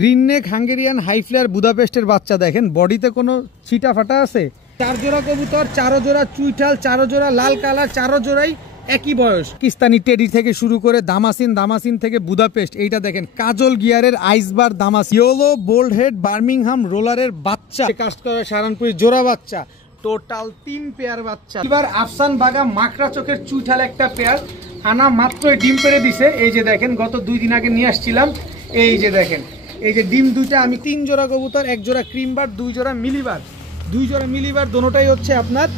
Green neck Hungarian high flyer বুদাপেস্টের বাচ্চা দেখেন, বডিতে কোনো ছিটা ফাটা আছে। 4 জোড়া কবুতর, 4 জোড়া চুইঠাল, 4 জোড়া লাল কালার, 4 জোড়াই একই বয়স। পাকিস্তানি টেডি থেকে শুরু করে দামাসিন থেকে বুদাপেস্ট। এইটা দেখেন কাজল গিয়ারের আইসবার দামাসিন, ইয়েলো বোল্ড হেড বার্মিংহাম রোলারের বাচ্চা, কাস্ট করা সারানপুরি জোড়া বাচ্চা, টোটাল 3 পেয়ার বাচ্চা। এবার আফসান বাগা মাকড়া চোখের চুইঠাল একটা পেয়ার, আনা মাত্রই ডিম পেড়ে দিছে। এই যে দেখেন, গত 2 দিন আগে নিয়ে আসছিলাম। এই যে দেখেন, এই যে ডিম দুইটা। আমি 3 জোড়া কবুতর, 1 জোড়া ক্রিমবার, 2 জোড়া মিলিবার, 2 জোড়া মিলিবার, দোনোটাই হচ্ছে আপনার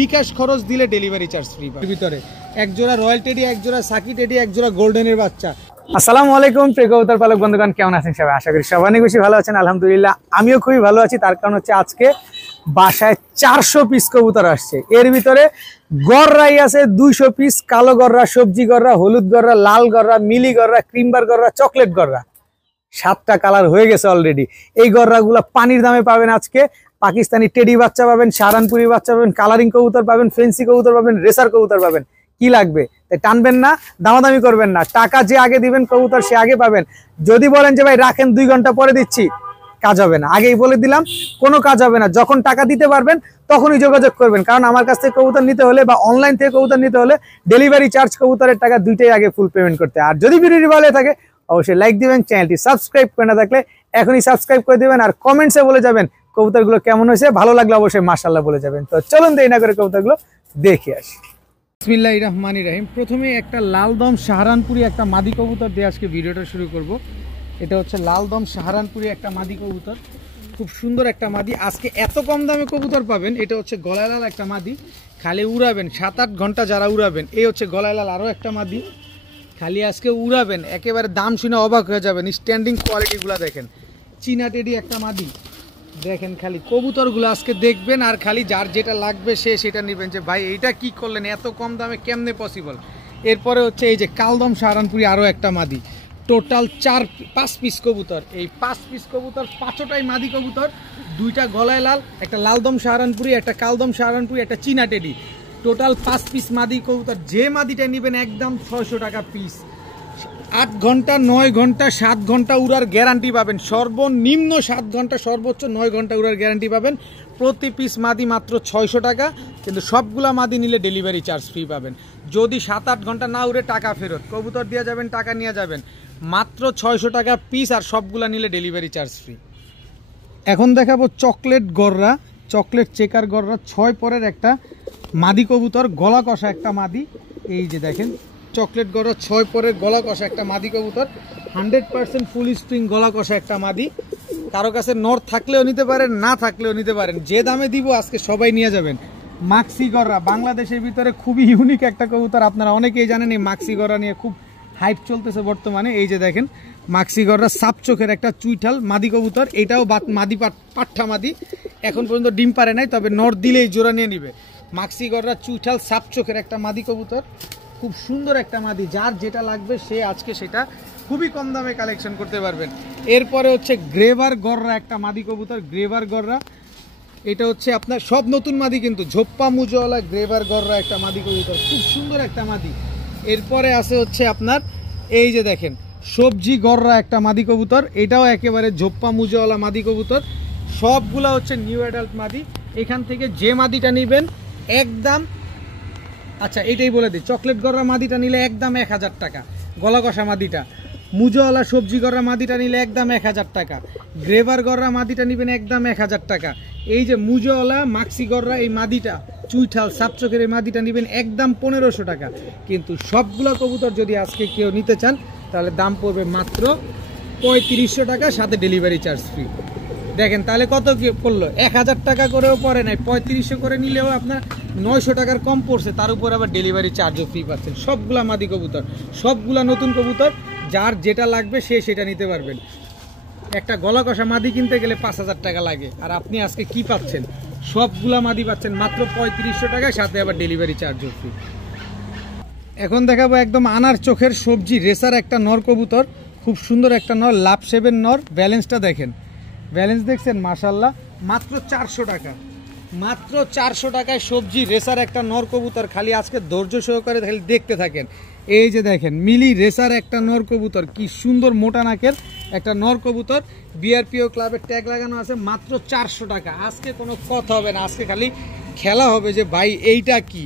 বিকাশ খরচ দিলে ডেলিভারি চার্জ ফ্রি। ভিতরে 1 জোড়া রয়্যাল টেডি, 1 জোড়া সাকি টেডি, 1 জোড়া গোল্ডেনের বাচ্চা। আসসালামু আলাইকুম প্রিয় কবুতর পালক বন্ধুগণ, কেমন আছেন সবাই? আশা করি সবাই খুশি ভালো আছেন। আলহামদুলিল্লাহ আমিও খুবই ভালো আছি। তার কারণ হচ্ছে আজকে বাসায় 400 পিস কবুতর আসছে। এর ভিতরে গররাই আছে 200 পিস, কালো গররা, সবজি গররা, হলুদ গররা, লাল গররা, মিলি গররা, ক্রিমবার গররা, চকলেট গররা, 7টা কালার হয়ে গেছে অলরেডি। এই গররাগুলো পানির দামে পাবেন আজকে। পাকিস্তানি টেডি বাচ্চা পাবেন, সারানপুরি বাচ্চা পাবেন, কালারিং কবুতর পাবেন, ফেন্সি কবুতর পাবেন, রেসার কবুতর পাবেন। কি লাগবে তাই টানবেন না, দামাদামি করবেন না। টাকা যে আগে দিবেন কবুতর সে আগে পাবেন। যদি বলেন যে ভাই রাখেন 2 ঘন্টা পরে দিচ্ছি, কাজ হবে না। আগেই বলে দিলাম কোনো কাজ হবে না। যখন টাকা দিতে পারবেন তখনই যোগাযোগ করবেন। কারণ আমার কাছ থেকে কবুতর নিতে হলে বা অনলাইন থেকে কবুতর নিতে হলে ডেলিভারি চার্জ, কবুতরের টাকা দুইটাই আগে ফুল পেমেন্ট করতে। আর যদি ভিডিওটি ভালো থাকে অবশ্যই লাইক দিবেন, চ্যানেলটি সাবস্ক্রাইব করে না থাকলে এখনই সাবস্ক্রাইব করে দিবেন। আর কমেন্টসে বলে যাবেন কবুতরগুলো কেমন হয়েছে, ভালো লাগলে অবশ্যই মাশাআল্লাহ বলে যাবেন। তো চলুন দেরি না করে কবুতরগুলো দেখে আসি। বিসমিল্লাহির রহমানির রহিম। প্রথমে একটা লালদম সাহারানপুরি একটা মাদি কবুতর দিয়ে আজকে ভিডিওটা শুরু করব। এটা হচ্ছে লালদম সাহারানপুরি একটা মাদি কবুতর, খুব সুন্দর একটা মাদি। আজকে এত কম দামে কবুতর পাবেন। এটা হচ্ছে গলায় লাল একটা মাদি, খালি উড়াবেন 7-8 ঘন্টা যারা উড়াবেন। এই হচ্ছে গলায় লাল আরও একটা মাদি, খালি আজকে উড়াবেন, একেবারে দাম শুনে অবাক হয়ে যাবেন। স্ট্যান্ডিং কোয়ালিটিগুলো দেখেন। চীনা টেডি একটা মাদি দেখেন। খালি কবুতরগুলো আজকে দেখবেন আর খালি যার যেটা লাগবে সে সেটা নেবেন, যে ভাই এইটা কি করলেন এত কম দামে, কেমনে পসিবল। এরপরে হচ্ছে এই যে কালদম সাহারানপুরি আরও একটা মাদি, টোটাল 5 পিস কবুতর। এই 5 পিস কবুতর 5টাই মাদি কবুতর, 2টা গলায় লাল, একটা লালদম সাহারানপুরি, একটা কালদম সাহারানপুরি, একটা চীনা টেডি, টোটাল 5 পিস মাদি কবুতর। যে মাদিটা নেবেন একদম 600 টাকা পিস। 8 ঘন্টা, 9 ঘন্টা, 7 ঘন্টা উড়ার গ্যারান্টি পাবেন। সর্বনিম্ন 7 ঘন্টা, সর্বোচ্চ 9 ঘন্টা উড়ার গ্যারান্টি পাবেন। প্রতি পিস মাদি মাত্র 600 টাকা, কিন্তু সবগুলা মাদি নিলে ডেলিভারি চার্জ ফ্রি পাবেন। যদি 7-8 ঘন্টা না উড়ে টাকা ফেরত, কবুতর দিয়ে যাবেন, টাকা নিয়ে যাবেন। মাত্র 600 টাকা পিস, আর সবগুলা নিলে ডেলিভারি চার্জ ফ্রি। এখন দেখাবো চকলেট গররা, চকলেট চেকার গররা, 6 পরের একটা মাদি কবুতর, গলা কষা একটা মাদি। এই যে দেখেন চকলেট গররা 6 পরের গলা কষা একটা মাদি কবুতর, 100% ফুল স্প্রিং গলা কষা একটা মাদি। কারো কাছে নর থাকলেও নিতে পারেন, না থাকলেও নিতে পারেন। যে দামে দিব আজকে সবাই নিয়ে যাবেন। মাক্সি গররা বাংলাদেশের ভিতরে খুবই ইউনিক একটা কবুতর, আপনারা অনেকেই জানেন। এই মাক্সি গররা নিয়ে খুব হাইপ চলতেছে বর্তমানে। এই যে দেখেন মাক্সি গররা সাপ চোখের একটা চুইঠাল মাদি কবুতর। এটাও মাদি পাঠা মাদি, এখন পর্যন্ত ডিম পারে নাই, তবে নর দিলেই জোড়া নিয়ে নিবে। মাক্সি গররা চুইঠাল সাপ চোখের একটা মাদি কবুতর, খুব সুন্দর একটা মাদি। যার যেটা লাগবে সে আজকে সেটা খুবই কম দামে কালেকশন করতে পারবেন। এরপরে হচ্ছে গ্রেভার গররা একটা মাদি কবুতর, গ্রেভার গররা। এটা হচ্ছে আপনার সব নতুন মাদি, কিন্তু ঝোপ্পা মুজওয়ালা গ্রেভার গররা একটা মাদি কবুতর, খুব সুন্দর একটা মাদি। এরপরে আছে হচ্ছে আপনার এই যে দেখেন সবজি গররা একটা মাদি কবুতর, এটাও একেবারে ঝোপ্পা মুজওয়ালা মাদি কবুতর। সবগুলা হচ্ছে নিউ অ্যাডাল্ট মাদি। এখান থেকে যে মাদিটা নেবেন একদম, আচ্ছা এইটাই বলে দিই, চকলেট গররা মাদিটা নিলে একদম 1000 টাকা, গলা কষা মাদিটা। মুজওয়ালা সবজি গররা মাদিটা নিলে একদম 1000 টাকা। গ্রেভার গররা মাদিটা নেবেন একদম 1000 টাকা। এই যে মুজওয়ালা মাক্সি গররা এই মাদিটা, চুইঠাল সাপচোখের এই মাদিটা নেবেন একদম 1500 টাকা। কিন্তু সবগুলা কবুতর যদি আজকে কেউ নিতে চান তাহলে দাম পড়বে মাত্র 3500 টাকা, সাথে ডেলিভারি চার্জ ফ্রি। দেখেন তাহলে কত কি পড়লো, 1000 টাকা করেও পড়ে নাই, 3500 করে নিলেও আপনার 900 টাকার কম পড়ছে। তার উপর আবার ডেলিভারি চার্জও ফ্রি পাচ্ছেন। সবগুলা মাদি কবুতর, সবগুলা নতুন কবুতর, যার যেটা লাগবে সে সেটা নিতে পারবেন। একটা গলা কষা মাদি কিনতে গেলে 5000 টাকা লাগে, আর আপনি আজকে কি পাচ্ছেন, সবগুলা মাদি পাচ্ছেন মাত্র 3500 টাকায়, সাথে আবার ডেলিভারি চার্জও ফ্রি। এখন দেখাবো একদম আনার চোখের সবজি রেসার একটা নর কবুতর, খুব সুন্দর একটা নর, লাভ শেপের নর। ব্যালেন্সটা দেখেন, ব্যালেন্স দেখছেন মাশাআল্লাহ। মাত্র 400 টাকা, মাত্র 400 টাকায় সবজি রেসার একটা নর কবুতর। খালি আজকে ধৈর্য সহকারে খালি দেখতে থাকেন। এই যে দেখেন মিলি রেসার একটা নর কবুতর, কি সুন্দর মোটা নাকের একটা নর কবুতর, বিআরপিও ক্লাবের ট্যাগ লাগানো আছে, মাত্র 400 টাকা। আজকে কোনো কথা হবে না, আজকে খালি খেলা হবে যে ভাই এইটা কি।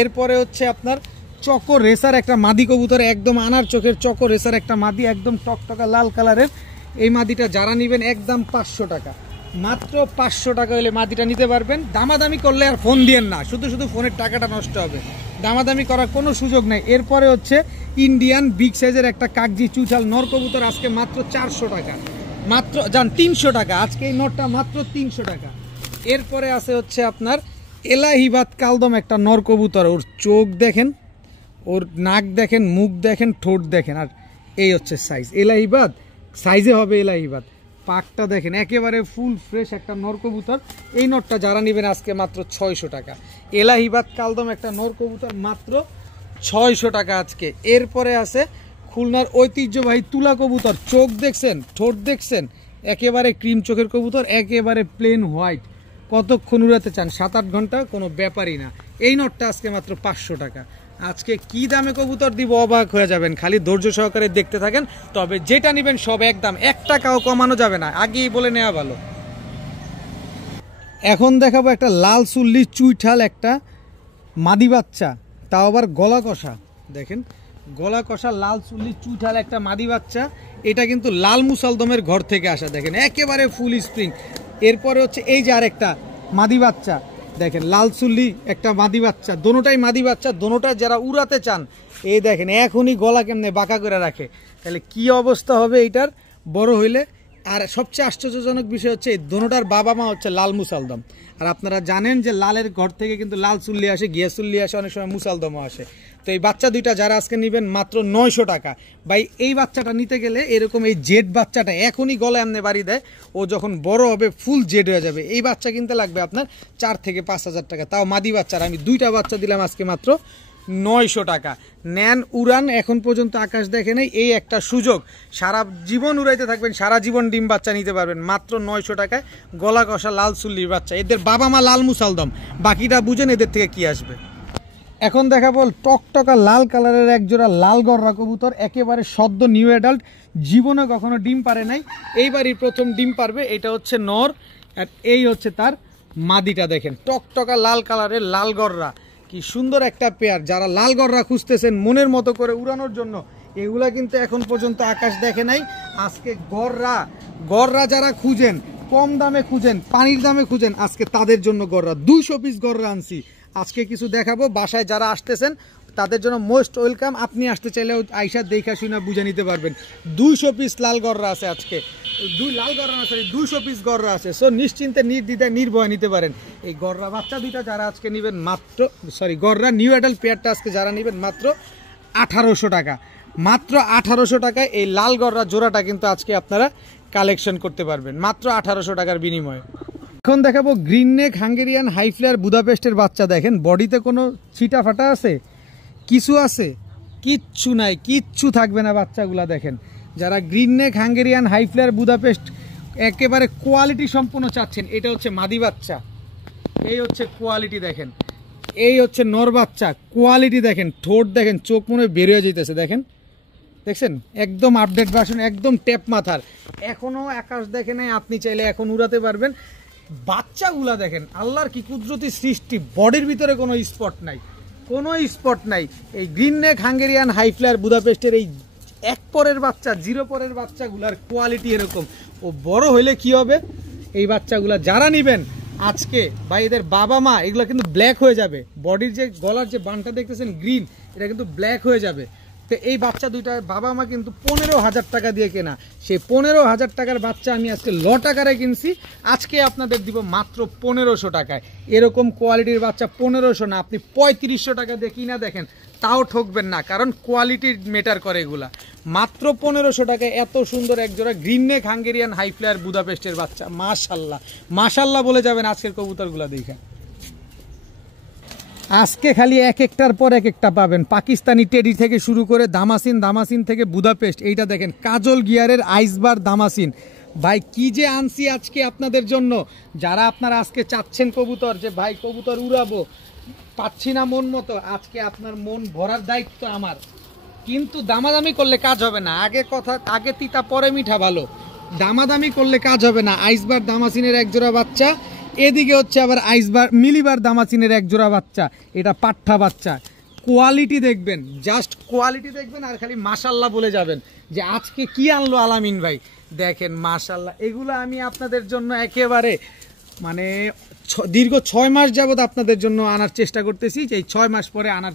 এরপরে হচ্ছে আপনার চকো রেসার একটা মাদি কবুতর, একদম আনার চোখের চকো রেসার একটা মাদি, একদম টকটকা লাল কালারের। এই মাদিটা যারা নেবেন একদম 500 টাকা, মাত্র 500 টাকা হলে মাদিটা নিতে পারবেন। দামাদামি করলে আর ফোন দিয়েন না, শুধু শুধু ফোনের টাকাটা নষ্ট হবে, দামাদামি করার কোনো সুযোগ নেই। এরপরে হচ্ছে ইন্ডিয়ান বিগ সাইজের একটা কাকজি চুচাল নর কবুতর, আজকে মাত্র 400 টাকা, মাত্র যান 300 টাকা, আজকে এই নরটা মাত্র 300 টাকা। এরপরে আছে হচ্ছে আপনার এলাহিবাদ কালদম একটা নর কবুতর, ওর চোখ দেখেন, ওর নাক দেখেন, মুখ দেখেন, ঠোঁট দেখেন, আর এই হচ্ছে সাইজ। এলাহিবাদ সাইজে হবে এলাহিবাদ, পাকটা দেখেন একেবারে ফুল ফ্রেশ একটা নর কবুতর। এই নরটা যারা নেবেন আজকে মাত্র 600 টাকা। এলাহিবাদ কালদম একটা নর কবুতর, মাত্র 600 টাকা আজকে। এরপরে আছে খুলনার ঐতিহ্যবাহী তুলা কবুতর, চোখ দেখছেন, ঠোঁট দেখছেন, একেবারে ক্রিম চোখের কবুতর, একেবারে প্লেন হোয়াইট। কতক্ষণ উড়াতে চান? 7-8 ঘন্টা, কোনো ব্যাপারই না। এই নটটা আজকে মাত্র 500 টাকা। আজকে কি দামে কবুতর দিব অবাক হয়ে যাবেন, খালি ধৈর্য সহকারে দেখতে থাকেন। তবে যেটা নেবেন সব একদম, 1 টাকাও কমানো যাবে না, আগেই বলে নেওয়া ভালো। এখন দেখাবো একটা লাল চুল্লি চুইঠাল একটা মাদি বাচ্চা, তাও আবার গলা কষা। দেখেন গলা কষা লাল চুল্লি চুইঠাল একটা মাদি বাচ্চা, এটা কিন্তু লাল মুসালদমের ঘর থেকে আসা, দেখেন একেবারে ফুল স্প্রিং। এরপরে হচ্ছে এই যে আরেকটা মাদি বাচ্চা, দেখেন লাল চুল্লি একটা মাদি বাচ্চা, দোনোটাই মাদি বাচ্চা, দোনোটা যারা উড়াতে চান এই দেখেন এখনই গলা কেমনে বাঁকা করে রাখে, তাহলে কি অবস্থা হবে এইটার বড় হইলে। আর সবচেয়ে আশ্চর্যজনক বিষয় হচ্ছে এই দোনোটার বাবা মা হচ্ছে লাল মুসালদম। আর আপনারা জানেন যে লালের ঘর থেকে কিন্তু লাল চুল্লি আসে, গিয়া চুল্লি আসে, অনেক সময় মুসালদমও আসে। তো এই বাচ্চা দুইটা যারা আজকে নেবেন মাত্র 900 টাকা। ভাই এই বাচ্চাটা নিতে গেলে এরকম এই জেড বাচ্চাটা এখনই গলা এমনি বাড়ি দেয়, ও যখন বড় হবে ফুল জেড হয়ে যাবে। এই বাচ্চা কিনতে লাগবে আপনার 4 থেকে 5,000 টাকা, তাও মাদি বাচ্চার। আমি দুইটা বাচ্চা দিলাম আজকে মাত্র 900 টাকা। নেন উড়ান, এখন পর্যন্ত আকাশ দেখে নেই, এই একটা সুযোগ, সারা জীবন উড়াইতে থাকবেন, সারা জীবন ডিম বাচ্চা নিতে পারবেন মাত্র 900 টাকায়। গলা কষা লাল চুল্লির বাচ্চা, এদের বাবা মা লাল মুসালদম, বাকিটা বুঝেন এদের থেকে কি আসবে। এখন দেখাবো টকটকা লাল কালারের একজোড়া লাল গররা কবুতর, একেবারে সদ্য নিউ অ্যাডাল্ট, জীবনে কখনো ডিম পারে নাই, এইবারই প্রথম ডিম পারবে। এটা হচ্ছে নর আর এই হচ্ছে তার মাদিটা। দেখেন টকটকা লাল কালারের লাল গররা, কি সুন্দর একটা পেয়ার। যারা লাল গররা খুঁজতেছেন মনের মতো করে উড়ানোর জন্য, এগুলা কিন্তু এখন পর্যন্ত আকাশ দেখে নাই। আজকে গররা যারা খুঁজেন, কম দামে খুঁজেন, পানির দামে খুঁজেন, আজকে তাদের জন্য গররা 200 পিস গররা আনছি। আজকে কিছু দেখাবো, বাসায় যারা আসতেছেন তাদের জন্য মোস্ট ওয়েলকাম। আপনি আসতে চাইলেও আইসা দেখা শুনে বুঝে নিতে পারবেন। 200 পিস লাল গররা আছে আজকে, 200 পিস গররা আছে। সো নিশ্চিন্তে নির্দ্বিধায় নির্ভয় নিতে পারেন। এই গররা বাচ্চা দুইটা যারা আজকে নেবেন মাত্র, গররা নিউ অ্যাডাল্ট পেয়ারটা আজকে যারা নেবেন মাত্র 1800 টাকা, মাত্র 1800 টাকায় এই লাল গররা জোড়াটা কিন্তু আজকে আপনারা কালেকশন করতে পারবেন মাত্র 1800 টাকার বিনিময়ে। এখন দেখাবো green neck Hungarian high flyer বুদাপেস্টের বাচ্চা। দেখেন বডিতে কোনো ছিটা ফাটা আছে? কিছু আছে? কিচ্ছু নাই, কিচ্ছু থাকবে না বাচ্চাগুলা। দেখেন যারা green neck Hungarian high flyer Budapest একেবারে কোয়ালিটি সম্পূর্ণ চাচ্ছেন, এটা হচ্ছে মাদি বাচ্চা, এই হচ্ছে কোয়ালিটি। দেখেন এই হচ্ছে নর বাচ্চা, কোয়ালিটি দেখেন, ঠোঁট দেখেন, চোখ মনে হয় বের হয়ে যেতেছে। দেখেন দেখছেন একদম আপডেট ভার্সন, একদম ট্যাপ মাথার, এখনো আকাশ দেখে নাই, আপনি চাইলে এখন উড়াতে পারবেন। বাচ্চাগুলা দেখেন আল্লাহর কি কুদরতি সৃষ্টি, বডির ভিতরে কোনো স্পট নাই, কোনো স্পট নাই। এই green neck Hungarian high flyer বুদাপেস্টের এই 1 পরের বাচ্চা, 0 পরের বাচ্চাগুলার কোয়ালিটি এরকম। ও বড় হইলে কি হবে, এই বাচ্চাগুলা যারা নেবেন আজকে বা এদের বাবা মা, এগুলো কিন্তু ব্ল্যাক হয়ে যাবে। বডির যে গলার যে বানটা দেখতেছেন গ্রিন, এটা কিন্তু ব্ল্যাক হয়ে যাবে। তো এই বাচ্চা দুইটার বাবা মা কিন্তু 15,000 টাকা দিয়ে কেনা। সেই 15,000 টাকার বাচ্চা আমি আজকে লট আকারে কিনছি, আজকে আপনাদের দিব মাত্র 1500 টাকায়। এরকম কোয়ালিটির বাচ্চা 1500 না, আপনি 3500 টাকা দিয়ে কিনা দেখেন, তাও ঠকবেন না, কারণ কোয়ালিটি ম্যাটার করে এগুলা। মাত্র 1500 টাকায় এত সুন্দর একজোড়া green neck Hungarian high flyer বুদাপেস্টের বাচ্চা। মাশাল্লাহ মাশাল্লাহ বলে যাবেন আজকের কবুতরগুলা দেখে। আজকে খালি এক একটার পর এক একটা পাবেন, পাকিস্তানি টেডি থেকে শুরু করে দামাসিন থেকে বুদাপেস্ট। এইটা দেখেন কাজল গিয়ারের আইসবার দামাসিন। ভাই কি যে আনছি আজকে আপনাদের জন্য, যারা আপনারা আজকে চাচ্ছেন কবুতর, যে ভাই কবুতর উড়াবো, পাচ্ছি না মন মতো, আজকে আপনার মন ভরার দায়িত্ব আমার। কিন্তু দামাদামি করলে কাজ হবে না। আগে তিতা পরে মিঠা ভালো, দামাদামি করলে কাজ হবে না। আইসবার দামাসিনের এক জোড়া বাচ্চা, এদিকে হচ্ছে আবার আইসবার মিলিবার দামাসিনের এক জোড়া বাচ্চা, এটা পাঠা বাচ্চা। কোয়ালিটি দেখবেন, জাস্ট কোয়ালিটি দেখবেন আর খালি মাশাল্লাহ বলে যাবেন যে আজকে কি আনলো আলামিন ভাই। দেখেন মাশাল্লাহ, এগুলো আমি আপনাদের জন্য একেবারে মানে দীর্ঘ 6 মাস যাবত আপনাদের জন্য আনার চেষ্টা করতেছি, যে এই 6 মাস পরে আনার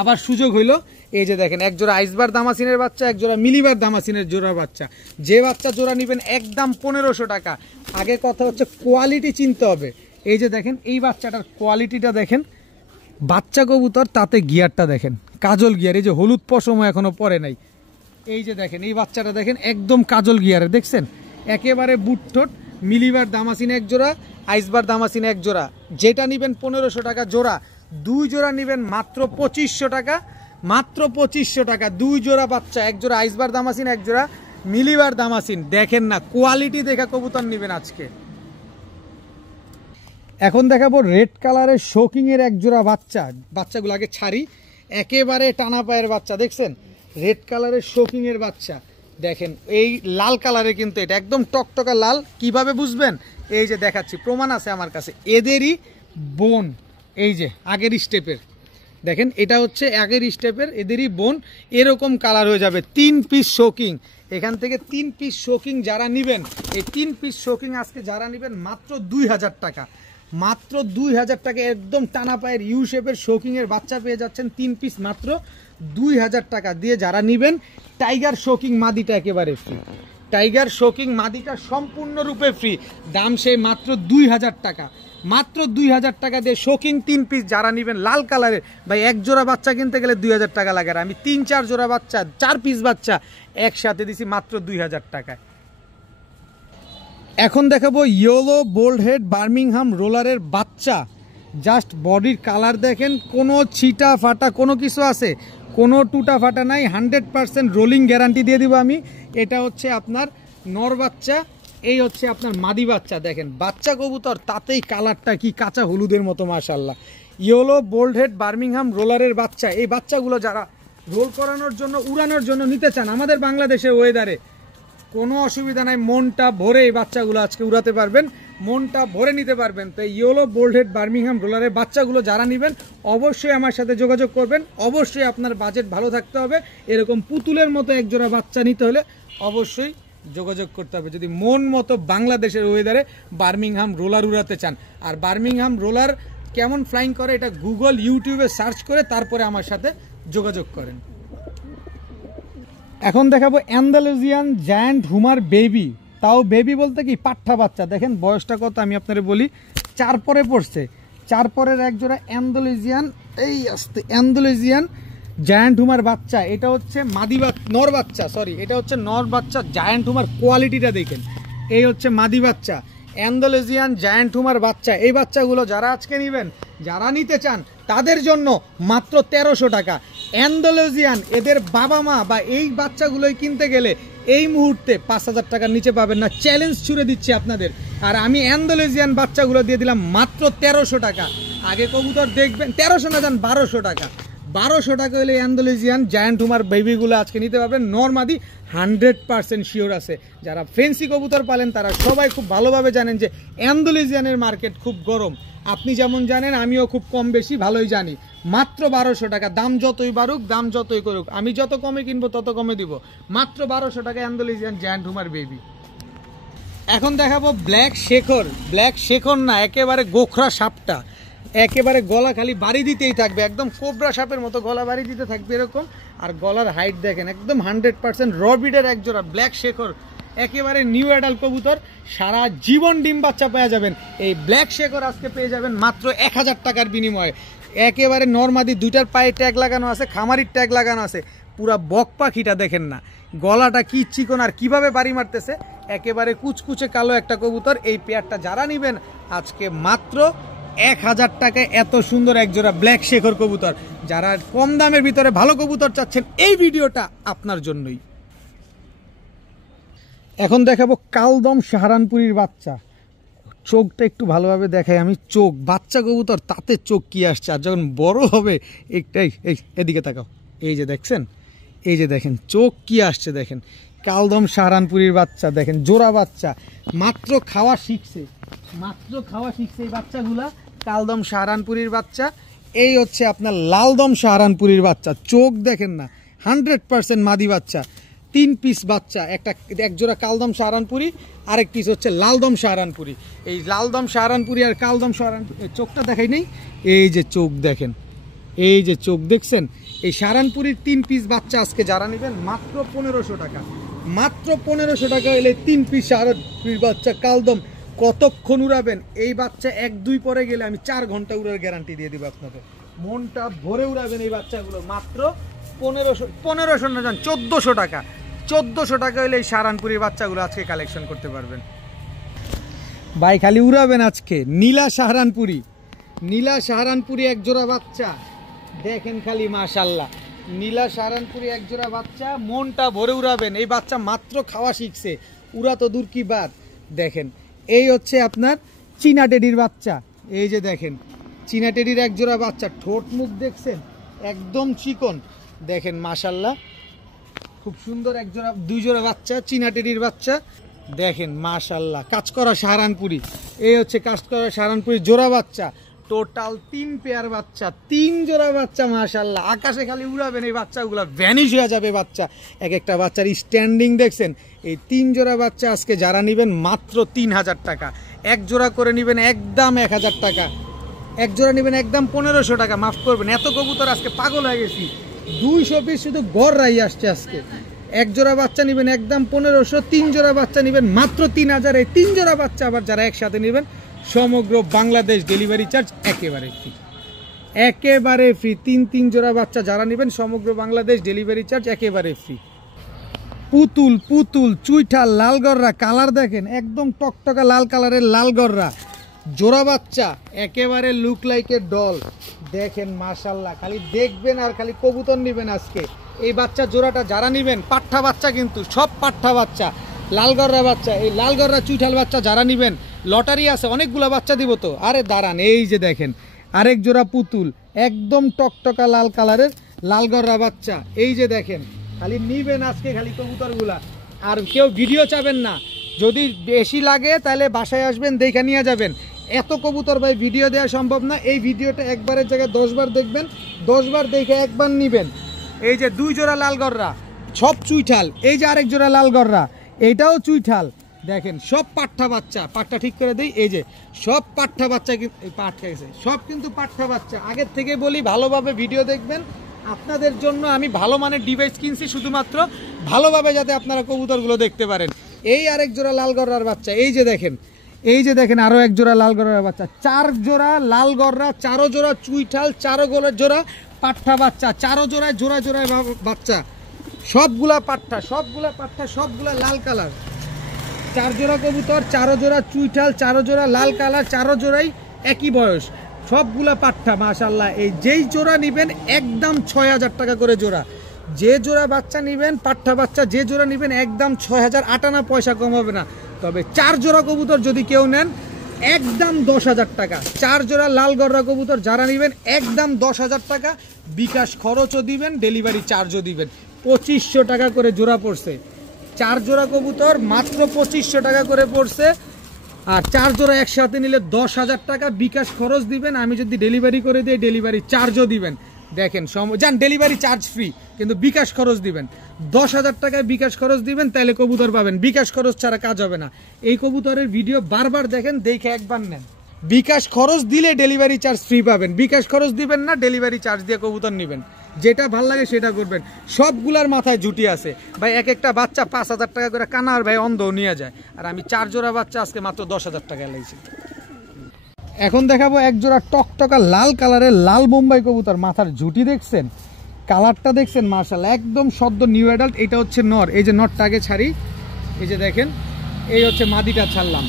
আবার সুযোগ হইলো। এই যে দেখেন এক জোড়া আইসবার দামাসিনের বাচ্চা, এক জোড়া মিলিবার দামাসিনের জোড়া বাচ্চা। যে বাচ্চা জোড়া নেবেন একদম 1500 টাকা। আগে কথা হচ্ছে কোয়ালিটি চিনতে হবে। এই যে দেখেন এই বাচ্চাটার কোয়ালিটিটা দেখেন, বাচ্চা কবুতর তাতে গিয়ারটা দেখেন, কাজল গিয়ার, এই যে হলুদ পশম এখনো পরে নাই। এই যে দেখেন এই বাচ্চাটা দেখেন একদম কাজল গিয়ারে, দেখছেন একেবারে বুটঠোট। মিলিবার দামাসিন এক জোড়া, আইসবার দামাসিন এক জোড়া। যেটা নেবেন 1500 টাকা জোড়া, 2 জোড়া নেবেন মাত্র 2500 টাকা, মাত্র 2500 টাকা। 2 জোড়া বাচ্চা, এক জোড়া আইসবার দামাসিন, এক জোড়া মিলিবার দামাসিন। দেখেন না কোয়ালিটি দেখা কবুতর নেবেন আজকে। এখন দেখাবো রেড কালারের শোকিং এর এক জোড়া বাচ্চা। বাচ্চাগুলো আগে ছাড়ি, একেবারে টানা পায়ের বাচ্চা, দেখছেন রেড কালারের শোকিং এর বাচ্চা। দেখেন এই লাল কালারে, কিন্তু এটা একদম টকটকা লাল। কিভাবে বুঝবেন? এই যে দেখাচ্ছি, প্রমাণ আছে আমার কাছে। এদেরই বোন, এই যে আগের স্টেপের, দেখেন এটা হচ্ছে আগের স্টেপের, এদেরই বোন। এরকম কালার হয়ে যাবে। 3 পিস শোকিং, এখান থেকে 3 পিস শোকিং যারা নেবেন, এই 3 পিস শোকিং আজকে যারা নেবেন মাত্র 2000 টাকা, মাত্র 2000 টাকা। একদম টানা পায়ের ইউ শেপের শোকিং এর বাচ্চা পেয়ে যাচ্ছেন 3 পিস মাত্র 2000 টাকা দিয়ে। যারা নেবেন টাইগার শোকিং মাদিটা একেবারে ফ্রি, টাইগার শোকিং মাদিটা সম্পূর্ণরূপে ফ্রি। দাম সেই মাত্র 2000 টাকা, মাত্র 2000 টাকা দিয়ে শোকিং 3 পিস যারা নেবেন লাল কালারের। ভাই এক জোড়া বাচ্চা কিনতে গেলে 2000 টাকা লাগে, আর আমি 3-4 জোড়া বাচ্চা, 4 পিস বাচ্চা একসাথে দিছি মাত্র 2000 টাকায়। এখন দেখাবো ইয়েলো বোল্ড হেড বার্মিংহাম রোলারের বাচ্চা। জাস্ট বডির কালার দেখেন, কোনো ছিটা ফাটা কোনো কিছু আছে? কোনো টুটা ফাটা নাই। 100% রোলিং গ্যারান্টি দিয়ে দিব আমি। এটা হচ্ছে আপনার নর বাচ্চা, এই হচ্ছে আপনার মাদি বাচ্চা। দেখেন বাচ্চা কবুতর, তাতেই কালারটা কি কাঁচা হলুদের মতো মাশাআল্লাহ। ইয়েলো বোল্ড হেড বার্মিংহাম রোলারের বাচ্চা। এই বাচ্চাগুলো যারা রোল করানোর জন্য, উড়ানোর জন্য নিতে চান আমাদের বাংলাদেশের ওয়েদারে, কোনো অসুবিধা নাই, মনটা ভরে এই বাচ্চাগুলো আজকে উড়াতে পারবেন, মনটা ভরে নিতে পারবেন। তো ইয়েলো বোল্ড হেড বার্মিংহাম রোলারের বাচ্চাগুলো যারা নেবেন অবশ্যই আমার সাথে যোগাযোগ করবেন। অবশ্যই আপনার বাজেট ভালো থাকতে হবে। এরকম পুতুলের মতো একজোড়া বাচ্চা নিতে হলে অবশ্যই যোগাযোগ করতে হবে, যদি মন মতো বাংলাদেশের ওয়েদারে বার্মিংহাম রোলার উড়াতে চান। আর বার্মিংহাম রোলার কেমন ফ্লাইং করে এটা গুগল ইউটিউবে সার্চ করে তারপরে আমার সাথে যোগাযোগ করেন। এখন দেখাবো অ্যান্ডালুজিয়ান জায়ান্ট হুমার বেবি। তাও বেবি বলতে কি পাঠা বাচ্চা। দেখেন বয়সটা কত আমি আপনাদের বলি, 4 পরে পড়ছে। 4 পরের এক জোড়া অ্যান্ডালুজিয়ান, এই আসতে অ্যান্ডালুজিয়ান জায়ান্ট হুমার বাচ্চা। এটা হচ্ছে নর বাচ্চা, সরি এটা হচ্ছে নর বাচ্চা জায়ান্ট হুমার। কোয়ালিটিটা দেখেন, এই হচ্ছে মাদি বাচ্চা অ্যান্ডালুজিয়ান জায়ান্ট হুমার বাচ্চা। এই বাচ্চাগুলো যারা আজকে নেবেন, যারা নিতে চান তাদের জন্য মাত্র 1300 টাকা। অ্যান্ডালুজিয়ান এদের বাবা মা বা এই বাচ্চাগুলোই কিনতে গেলে এই মুহূর্তে 5000 টাকার নিচে পাবেন না, চ্যালেঞ্জ ছুড়ে দিচ্ছি আপনাদের। আর আমি অ্যান্ডালুজিয়ান বাচ্চাগুলো দিয়ে দিলাম মাত্র 1300 টাকা। আগে কবুতর দেখবেন 1300 না, যান 1200 টাকা। 1200 টাকা হলে অ্যান্ডালুজিয়ান জায়ান্ট হুমার বেবিগুলো আজকে নিতে পারবেন। নরমাদি 100% শিওর আছে। যারা ফেন্সি কবুতর পালেন তারা সবাই খুব ভালোভাবে জানেন যে অ্যান্ডালুজিয়ানের মার্কেট খুব গরম। আপনি যেমন জানেন, আমিও খুব কম বেশি ভালোই জানি। মাত্র 1200 টাকা। দাম যতই বাড়ুক, দাম যতই করুক, আমি যত কমে কিনবো তত কমে দিব। মাত্র 1200 টাকা অ্যান্ডালুজিয়ান জায়ান্ট হুমার বেবি। এখন দেখাবো ব্ল্যাক শেখর। ব্ল্যাক শেখর না, একেবারে গোখরা সাপটা। একেবারে গলা খালি বাড়ি দিতেই থাকবে, একদম কোবরা সাপের মতো গলা বাড়ি দিতে থাকবে এরকম। আর গলার হাইট দেখেন, একদম 100% রবিডের এক জোড়া ব্ল্যাক শেখর। একেবারে নিউ অ্যাডাল কবুতর, সারা জীবন ডিম বাচ্চা পেয়ে যাবেন। এই ব্ল্যাক শেখর আজকে পেয়ে যাবেন মাত্র 1000 টাকার বিনিময়ে। একেবারে নরমাদি, 2টার পায়ে ট্যাগ লাগানো আছে, খামারির ট্যাগ লাগানো আছে। পুরা বক পাখিটা দেখেন না, গলাটা কি চিকন আর কিভাবে বাড়ি মারতেছে। একেবারে কুচকুচে কালো একটা কবুতর। এই পেয়ারটা যারা নেবেন আজকে মাত্র 1000 টাকায় এত সুন্দর এক জোড়া ব্ল্যাক শেখর কবুতর। যারা কম দামের ভিতরে ভালো কবুতর চাচ্ছেন, এই ভিডিওটা আপনার জন্যই। এখন দেখাবো কালদম সাহারানপুরীর বাচ্চা। চোখটা একটু ভালোভাবে দেখাই আমি। চোখ, বাচ্চা কবুতর তাতে চোখ কি আসছে, আর যখন বড় হবে একটাই, এদিকে তাকাও, এই যে দেখছেন এই যে দেখেন চোখ কি আসছে, দেখেন কালদম সাহারানপুরীর বাচ্চা, দেখেন জোড়া বাচ্চা, মাত্র খাওয়া শিখছে এই বাচ্চাগুলা, কালদম সাহারানপুরীর বাচ্চা। এই হচ্ছে আপনার লালদম সাহারানপুরীর বাচ্চা, চোখ দেখেন না, 100% মাদি বাচ্চা, 3 পিস বাচ্চা, এক জোড়া কালদম সাহারানপুরি, আরেক পিস হচ্ছে লালদম সাহারানপুরি। এই লালদম সাহারানপুরি আর কালদম সাহারানপুরি চোখটা দেখাই নেই, এই যে চোখ দেখেন, এই যে চোখ দেখছেন। এই সাহারানপুরির 3 পিস বাচ্চা আজকে যারা নেবেন মাত্র 1500 টাকা, মাত্র 1500 টাকা এলে 3 পিস সাহারানপুরির বাচ্চা কালদম। কতক্ষণ উড়াবেন এই বাচ্চা, 1-2 পরে গেলে আমি 4 ঘন্টা উড়ার গ্যারান্টি দিয়ে দিব আপনাদের, মনটা ভরে উড়াবেন এই বাচ্চাগুলো। মাত্র 1500 না, 1400 টাকা, 1400 টাকা হলে এই সাহারানপুরির বাচ্চাগুলো আজকে কালেকশন করতে পারবেন ভাই। খালি উড়াবেন আজকে। নীলা সাহারানপুরি এক জোড়া বাচ্চা, দেখেন খালি মাশাআল্লাহ, নীলা সাহারানপুরি এক জোড়া বাচ্চা, মনটা ভরে উড়াবেন। এই বাচ্চা মাত্র খাওয়া শিখছে, উড়া তো দূর কি বাদ। দেখেন এই হচ্ছে আপনার চীনা টেডির বাচ্চা, এই যে দেখেন চীনা টেডির এক জোড়া বাচ্চা, ঠোঁট মুখ দেখছেন একদম চিকন, দেখেন মাশাআল্লাহ খুব সুন্দর এক জোড়া, 2 জোড়া বাচ্চা চীনা টেডির বাচ্চা, দেখেন মাশাআল্লাহ কাজ করা সাহারানপুরি। এই হচ্ছে কাজ করা সাহারানপুরি জোড়া বাচ্চা, টোটাল 3 পেয়ার বাচ্চা, 3 জোড়া বাচ্চা মাশাআল্লাহ। আকাশে খালি উড়াবেন এই বাচ্চাগুলো, ভ্যানিশ হয়ে যাবে বাচ্চা। এক একটা বাচ্চার স্ট্যান্ডিং দেখছেন। এই 3 জোড়া বাচ্চা আজকে যারা নেবেন মাত্র 3000 টাকা, এক জোড়া করে নেবেন একদম 1000 টাকা, এক জোড়া নেবেন একদম 1500 টাকা। মাফ করবেন, এত কবুতর আজকে পাগল হয়ে গেছি, 200 পিস শুধু গড়রাই আসছে আজকে। এক জোড়া বাচ্চা নেবেন একদম 1500, 3 জোড়া বাচ্চা নেবেন মাত্র 3000। এই 3 জোড়া বাচ্চা আবার যারা একসাথে নেবেন সমগ্র বাংলাদেশ ডেলিভারি চার্জ একেবারে ফ্রি, একেবারে ফ্রি। 3 জোড়া বাচ্চা যারা নেবেন সমগ্র বাংলাদেশ ডেলিভারি চার্জ একেবারে ফ্রি। পুতুল চুইঠা লাল গররা, কালার দেখেন একদম টকটকা লাল কালারের লাল গররা জোড়া বাচ্চা, একেবারে লুক লাইকের ডল, দেখেন মাশাআল্লাহ। খালি দেখবেন আর খালি কবুতর নেবেন আজকে। এই বাচ্চা জোড়াটা যারা নেবেন পাঠা বাচ্চা, কিন্তু সব পাঠা বাচ্চা, লালগররা বাচ্চা। এই লালগররা চুইঠাল বাচ্চা যারা নেবেন, লটারি আছে অনেকগুলো বাচ্চা দিব তো, আরে দাঁড়ান। এই যে দেখেন আরেক জোড়া পুতুল, একদম টকটকা লাল কালারের লালগররা বাচ্চা, এই যে দেখেন। খালি নিবেন আজকে খালি কবুতরগুলা, আর কেউ ভিডিও চাবেন না, যদি বেশি লাগে তাহলে বাসায় আসবেন দেখে নিয়ে যাবেন। এত কবুতর ভাই ভিডিও দেওয়া সম্ভব না, এই ভিডিওটা একবারের জায়গায় 10 বার দেখবেন, 10 বার দেখে একবার নিবেন। এই যে 2 জোড়া লালগররা সব চুইঠাল, এই যে আরেক জোড়া লালগররা এইটাও চুইঠাল, দেখেন সব পাঠা বাচ্চা। পাঠটা ঠিক করে দিই, এই যে সব পাঠা বাচ্চা, সব কিন্তু পাঠা বাচ্চা। আগের থেকে বলি ভালোভাবে ভিডিও দেখবেন, আপনাদের জন্য আমি ভালো মানের ডিভাইস কিনছি শুধুমাত্র ভালোভাবে যাতে আপনারা কবুতরগুলো দেখতে পারেন। এই আরেক জোড়া লালগররার বাচ্চা, এই যে দেখেন, এই যে দেখেন আরো এক জোড়া লালগররার বাচ্চা, 4 জোড়া লালগররা, 4 জোড়া চুইঠাল, 4 জোড়া পাঠা বাচ্চা, 4 জোড়ায় জোড়ায় বাচ্চা, সবগুলা পাঠা, সবগুলা লাল কালার। 4 জোড়া কবুতর, 4 জোড়া চুইঠাল, 4 জোড়া লাল কালার, 4 জোড়াই একই বয়স, সবগুলা পাঠা মাশাআল্লাহ। এই যেই জোড়া নেবেন একদম 6000 টাকা করে জোড়া। যে জোড়া বাচ্চা নেবেন পাঠা বাচ্চা, যে জোড়া নেবেন একদম 6000, আটানা পয়সা কম হবে না। তবে 4 জোড়া কবুতর যদি কেউ নেন একদম 10000 টাকা। 4 জোড়া লাল গররা কবুতর যারা নেবেন একদম 10000 টাকা, বিকাশ খরচও দিবেন, ডেলিভারি চার্জও দিবেন। 2500 টাকা করে জোড়া পড়ছে। 4 জোড়া কবুতর মাত্র 2500 টাকা করে পড়ছে, আর 4 জোড়া একসাথে নিলে 10000 টাকা বিকাশ খরচ দিবেন। আমি যদি ডেলিভারি করে দিই ডেলিভারি চার্জও দিবেন। দেখেন যান, ডেলিভারি চার্জ ফ্রি, কিন্তু বিকাশ খরচ দিবেন। 10000 টাকায় বিকাশ খরচ দিবেন, তাহলে কবুতর পাবেন। বিকাশ খরচ ছাড়া কাজ হবে না। এই কবুতরের ভিডিও বারবার দেখেন, দেখে একবার নেন। বিকাশ খরচ দিলে ডেলিভারি চার্জ ফ্রি পাবেন, বিকাশ খরচ দিবেন না, ডেলিভারি চার্জ দিয়ে কবুতর নেবেন। যেটা ভাল লাগে সেটা করবেন। সবগুলার মাথায় জুটি আছে ভাই, এক একটা বাচ্চা 5000 টাকা করে কানার ভাই অন্ধ নিয়ে যায়, আর আমি 4 জোড়া বাচ্চা আজকে মাত্র 10000 টাকা লাইছি। এখন দেখাবো এক জোড়া টকটকা লাল কালারের লাল বোম্বাই কবুতর, মাথার ঝুটি দেখছেন, কালারটা দেখছেন মাশাআল্লাহ, একদম সদ্য নিউ অ্যাডাল্ট। এটা হচ্ছে নর, এই যে নরটা আগে ছাড়ি, এই যে দেখেন, এই হচ্ছে মাদিটা ছাড়লাম।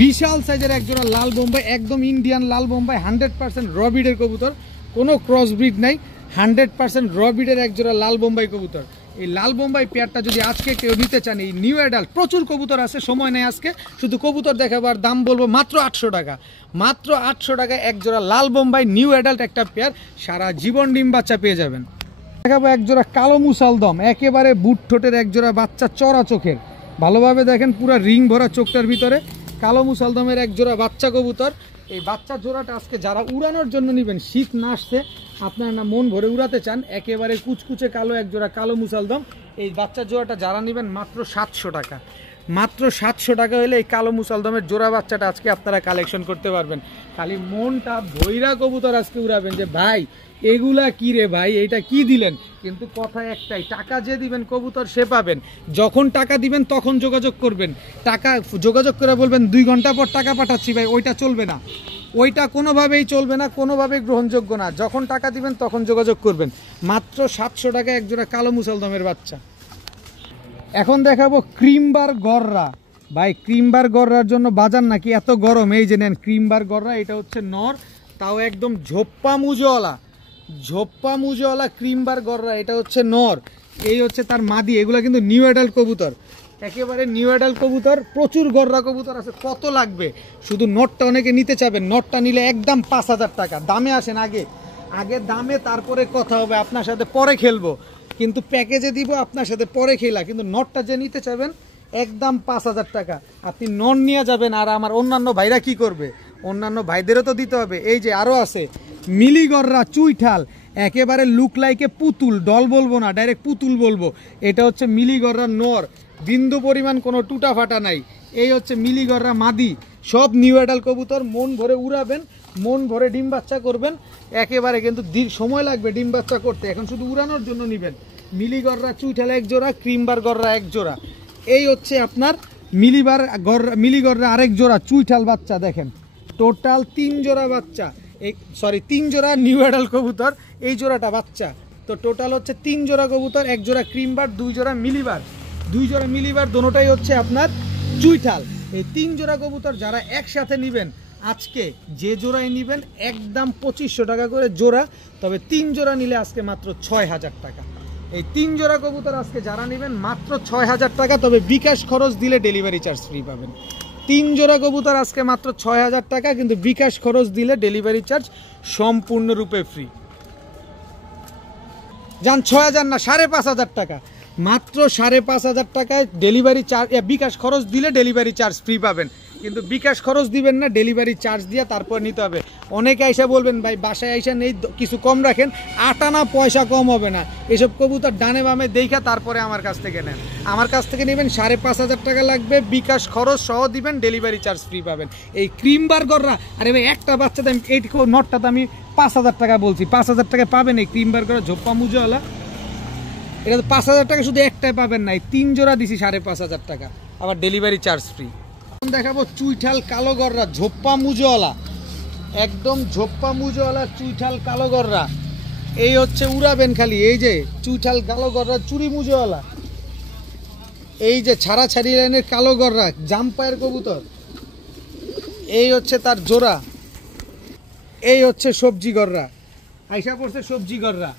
বিশাল সাইজের এক জোড়া লাল বোম্বাই, একদম ইন্ডিয়ান লাল বোম্বাই, 100% র ব্রিডের কবুতর, কোনো ক্রস ব্রিড নাই, 100% র ব্রিডের এক জোড়া লাল বোম্বাই কবুতর। এই লাল বোম্বাই পেয়ারটা যদি আজকে কেউ নিতে চান, এই নিউ অ্যাডাল্ট, প্রচুর কবুতর আছে, সময় নেই আজকে, শুধু কবুতর দেখাবার দাম বলবো মাত্র 800 টাকা। মাত্র 800 টাকায় এক জোড়া লাল বোম্বাই নিউ অ্যাডাল্ট একটা পেয়ার, সারা জীবন ডিম বাচ্চা পেয়ে যাবেন। দেখাবো এক জোড়া কালো মুসালদম, একেবারে বুট ঠোঁটের এক জোড়া বাচ্চা, চড়া চোখের, ভালোভাবে দেখেন পুরো রিং ভরা চোখটার ভিতরে কালো মুসালদমের এক জোড়া বাচ্চা কবুতর। এই বাচ্চা জোড়াটা আজকে যারা উড়ানোর জন্য নেবেন, শীত না আসছে, আপনারা না মন ভরে উড়াতে চান, একেবারে কুচকুচে কালো এক জোড়া কালো মুসালদম, এই বাচ্চা জোড়াটা যারা নেবেন মাত্র 700 টাকা। মাত্র 700 টাকা হলে এই কালো মুসালদমের জোড়া বাচ্চাটা আজকে আপনারা কালেকশন করতে পারবেন। খালি মনটা ভৈরা কবুতর আজকে উড়াবেন যে ভাই এগুলা কি রে ভাই, এইটা কি দিলেন, কিন্তু কথা একটাই, টাকা যে দিবেন কবুতর সে পাবেন। যখন টাকা দিবেন তখন যোগাযোগ করবেন, টাকা যোগাযোগ করে বলবেন 2 ঘন্টা পর টাকা পাঠাচ্ছি ভাই, ওইটা চলবে না, ওইটা কোনোভাবেই চলবে না, কোনোভাবেই গ্রহণযোগ্য না। যখন টাকা দিবেন তখন যোগাযোগ করবেন। মাত্র 700 টাকা এক জোড়া কালো মুসালদমের বাচ্চা। এখন দেখাবো ক্রিমবার গররা। ভাই ক্রিমবার গররার জন্য বাজার নাকি এত গরম, এই যে নেন ক্রিমবার গররা, এটা হচ্ছে নর, তাও একদম ঝোপ্পা মুজওয়ালা ক্রিমবার গররা, এটা হচ্ছে নর, এই হচ্ছে তার মাদি। এগুলো কিন্তু নিউ অ্যাডাল্ট কবুতর, একেবারে নিউ অ্যাডাল্ট কবুতর, প্রচুর গররা কবুতর আছে। কত লাগবে শুধু নটটা অনেকে নিতে চাবেন, নটটা নিলে একদম 5000 টাকা। দামে আসেন আগে দামে, তারপরে কথা হবে, আপনার সাথে পরে খেলবো, কিন্তু প্যাকেজে দিব আপনার সাথে পরে খেলা। কিন্তু নটটা যে নিতে চাবেন একদম 5000 টাকা। আপনি নন নিয়ে যাবেন, আর আমার অন্যান্য ভাইরা কি করবে, অন্যান্য ভাইদেরও তো দিতে হবে। এই যে আরও আছে মিলিগররা চুইঠাল, একেবারে লুক লাইকে পুতুল, ডল বলবো না, ডাইরেক্ট পুতুল বলবো। এটা হচ্ছে মিলিগররা নর, বিন্দু পরিমাণ কোনো টুটা ফাটা নাই। এই হচ্ছে মিলিগররা মাদি, সব নিউ অ্যাডাল্ট কবুতর, মন ভরে উড়াবেন, মন ভরে ডিম বাচ্চা করবেন, একেবারে কিন্তু দীর্ঘ সময় লাগবে ডিম বাচ্চা করতে, এখন শুধু উড়ানোর জন্য নেবেন। মিলিগররা চুইঠাল এক জোড়া, ক্রিমবার গররা এক জোড়া। এই হচ্ছে আপনার মিলিগররা আরেক জোড়া চুইঠাল বাচ্চা, দেখেন টোটাল 3 জোড়া বাচ্চা, 3 জোড়া নিউ অ্যাডাল্ট কবুতর, এই জোড়াটা বাচ্চা। তো টোটাল হচ্ছে 3 জোড়া কবুতর, এক জোড়া ক্রিমবার, 2 জোড়া মিলিবার, দোনোটাই হচ্ছে আপনার চুইঠাল। এই 3 জোড়া কবুতর যারা একসাথে নেবেন, আজকে যে জোড়াই নেবেন একদম 2500 টাকা করে জোড়া, তবে 3 জোড়া নিলে আজকে মাত্র 6000 টাকা। এই 3 জোড়া কবুতর আজকে যারা নেবেন মাত্র 6000 টাকা, তবে বিকাশ খরচ দিলে ডেলিভারি চার্জ ফ্রি পাবেন। 3 জোড়া কবুতর আজকে মাত্র 6000 টাকা, কিন্তু বিকাশ খরচ দিলে ডেলিভারি চার্জ সম্পূর্ণরূপে ফ্রি। যান 6000 না 5500 টাকা, মাত্র 5500 টাকায় ডেলিভারি চার্জ, বিকাশ খরচ দিলে ডেলিভারি চার্জ ফ্রি পাবেন, কিন্তু বিকাশ খরচ দিবেন না, ডেলিভারি চার্জ দিয়ে তারপর নিতে হবে। অনেকে আইসা বলবেন ভাই বাসায় আইসা নেই, কিছু কম রাখেন, 8 আনা পয়সা কম হবে না। এসব কবুতর ডানে বামে দেখা তারপরে আমার কাছ থেকে নেন, আমার কাছ থেকে নেবেন 5500 টাকা লাগবে, বিকাশ খরচ সহ দিবেন, ডেলিভারি চার্জ ফ্রি পাবেন। এই ক্রিমবার গররা, আরে ভাই একটা বাচ্চা দাম, এই নটটাতে আমি 5000 টাকা বলছি, 5000 টাকায় পাবেন এই ক্রিমবার গররা ঝোপ্পা মুজওয়ালা। এটা তো 5000 টাকা শুধু একটাই পাবেন নাই, 3 জোড়া দিছি 5500 টাকা, আবার ডেলিভারি চার্জ ফ্রি। দেখাবো চুইঠাল কালো গররা ঝোপ্পা মুজওয়ালা, একদম ঝোপ্পা মুজওয়ালা চুইঠাল কালো গররা। এই হচ্ছে উড়াবেন খালি, এই যে চুইঠাল কালো গররা চুরি মুজওয়ালা, এই যে ছাড়া ছাড়ি লাইনের কালো গররা জাম্পায়ের কবুতর, এই হচ্ছে তার জোড়া। এই হচ্ছে সবজি গররা, আইসা পড়ছে সবজি গররা,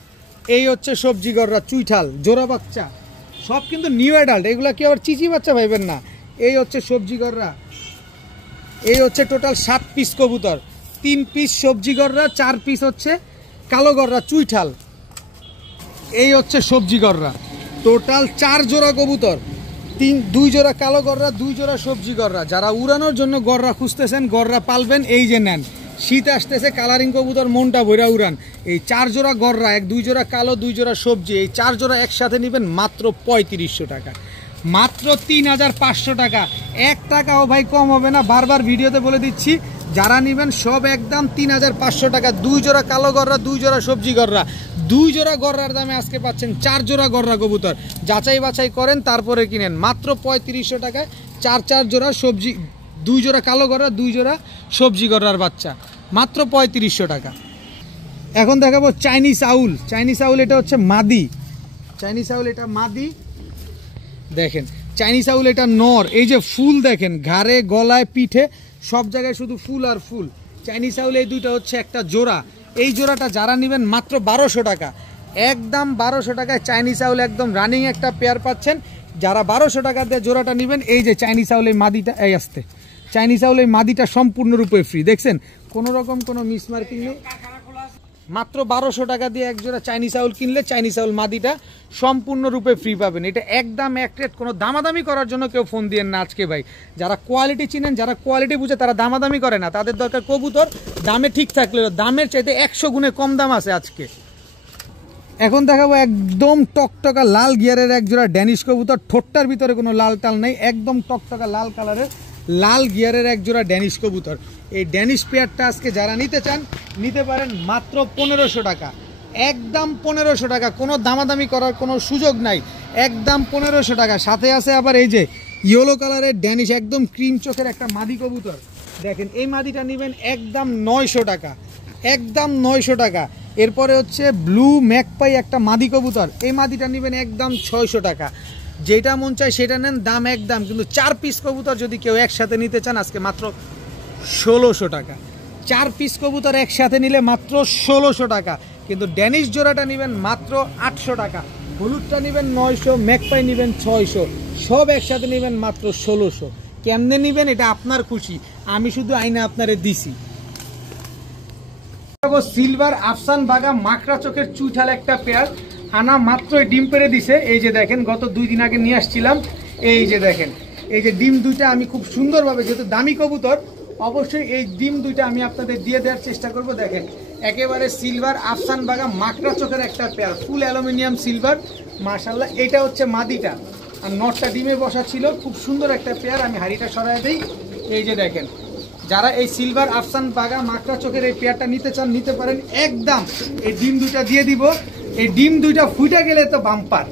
এই হচ্ছে সবজি গররা চুইঠাল জোড়া বাচ্চা, সব কিন্তু নিউ অ্যাডাল্ট, এগুলা কি আবার চিচি বাচ্চা ভাইবেন না। এই হচ্ছে সবজি গররা, এই হচ্ছে টোটাল 7 পিস কবুতর, 3 পিস সবজি গররা, 4 পিস হচ্ছে কালো গররা চুইঠাল। এই হচ্ছে সবজি গররা, টোটাল 4 জোড়া কবুতর, 2 জোড়া কালো গররা, 2 জোড়া সবজি গররা। যারা উড়ানোর জন্য গররা খুঁজতেছেন, গররা পালবেন, এই যে নেন, শীত আসতেছে, কালারিং কবুতর মনটা ভৈরা উড়ান। এই 4 জোড়া গররা, 2 জোড়া কালো, 2 জোড়া সবজি, এই 4 জোড়া একসাথে নেবেন মাত্র 3500 টাকা, মাত্র 3500 টাকা। 1 টাকাও ভাই কম হবে না, বারবার ভিডিওতে বলে দিচ্ছি, যারা নেবেন সব একদম 3500 টাকা। 2 জোড়া কালো গররা, 2 জোড়া সবজি গররা, 2 জোড়া গররার দামে আজকে পাচ্ছেন 4 জোড়া গররা কবুতর। যাচাই বাছাই করেন তারপরে কিনেন, মাত্র 3500 টাকায় 4 জোড়া সবজি, 2 জোড়া কালো গররা, 2 জোড়া সবজি গররার বাচ্চা, মাত্র 3500 টাকা। এখন দেখাবো চাইনিজ আউল। চাইনিজ আউল এটা হচ্ছে মাদি, চাইনিজ আউল এটা মাদি, দেখেন চাইনিজ আউল এটা নর। এই যে ফুল দেখেন, ঘাড়ে গলায় পিঠে সব জায়গায় শুধু ফুল আর ফুল। চাইনিজ আউল এই দুইটা হচ্ছে একটা জোড়া, এই জোড়াটা যারা নেবেন মাত্র 1200 টাকা, একদম 1200 টাকায় চাইনিজ আউল একদম রানিং একটা পেয়ার পাচ্ছেন। যারা 1200 টাকা দিয়ে জোড়াটা নেবেন, এই যে চাইনিজ আউল এই মাদিটা, এই আসতে চাইনিজ আউল এই মাদিটা সম্পূর্ণরূপে ফ্রি। দেখছেন কোনো রকম কোনো মিসমার্কিং নেই, মাত্র 1200 টাকা দিয়ে এক জোড়া চাইনিজ আউল কিনলে চাইনিজ আউল মাদিটা সম্পূর্ণরূপে ফ্রি পাবেন। এটা একদম এক রেট, কোনো দামাদামি করার জন্য কেউ ফোন দিয়েন না আজকে ভাই। যারা কোয়ালিটি চিনেন, যারা কোয়ালিটি বুঝে, তারা দামাদামি করে না। তাদের দরকার কবুতর দামে ঠিক থাকলে, দামের চাইতে 100 গুণে কম দাম আছে আজকে। এখন দেখাবো একদম টকটকা লাল গিয়ারের এক জোড়া ড্যানিশ কবুতর। ঠোঁটটার ভিতরে কোনো লাল টাল নেই, একদম টকটকা লাল কালারের লাল গিয়ারের এক জোড়া ড্যানিশ কবুতর। এই ড্যানিশ পেয়ারটা আজকে যারা নিতে চান নিতে পারেন মাত্র 1500 টাকা, একদম 1500 টাকা, কোনো দামাদামি করার কোনো সুযোগ নাই, একদম 1500 টাকা। সাথে আছে আবার এই যে ইয়েলো কালারের ড্যানিশ, একদম ক্রিম চোখের একটা মাদি কবুতর। দেখেন এই মাদিটা নেবেন একদম 900 টাকা, একদম 900 টাকা। এরপরে হচ্ছে ব্লু ম্যাকপাই একটা মাদি কবুতর, এই মাদিটা নেবেন একদম 600 টাকা। যেটা মন চায় সেটা নেন, দাম একদম। কিন্তু 4 পিস কবুতর যদি কেউ একসাথে নিতে চান আজকে মাত্র 1600 টাকা। 4 পিস কবুতর একসাথে নিলে মাত্র 1600 টাকা। কিন্তু ড্যানিশ জোড়াটা নেবেন মাত্র 800 টাকা, হলুদটা নেবেন 900, ম্যাকপাই নেবেন 600, সব একসাথে নেবেন মাত্র 1600। কেমনে নেবেন এটা আপনার খুশি, আমি শুধু আইনা আপনারে দিছি। সিলভার আফসান বাগা মাকড়া চোখের চুইঠাল একটা পেয়ার, আনা মাত্রই ডিম পেড়ে দিছে। এই যে দেখেন, গত 2 দিন আগে নিয়ে আসছিলাম। এই যে দেখেন, এই যে ডিম দুইটা আমি খুব সুন্দরভাবে, যেহেতু দামি কবুতর অবশ্যই এই ডিম দুইটা আমি আপনাদের দিয়ে দেওয়ার চেষ্টা করব। দেখেন একেবারে সিলভার আফসান বাগা মাকড়া চোখের একটা পেয়ার, ফুল অ্যালুমিনিয়াম সিলভার, মাশাআল্লাহ। এটা হচ্ছে মাদিটা, আর নটটা ডিমে বসা ছিল। খুব সুন্দর একটা পেয়ার, আমি হাড়িটা সরাই দিই। এই যে দেখেন, যারা এই সিলভার আফসান বাগা মাকড়া চোখের এই পেয়ারটা নিতে চান নিতে পারেন একদম। এই ডিম দুইটা দিয়ে দিব, এই ডিম দুইটা ফুটা গেলে তো বাম্পার,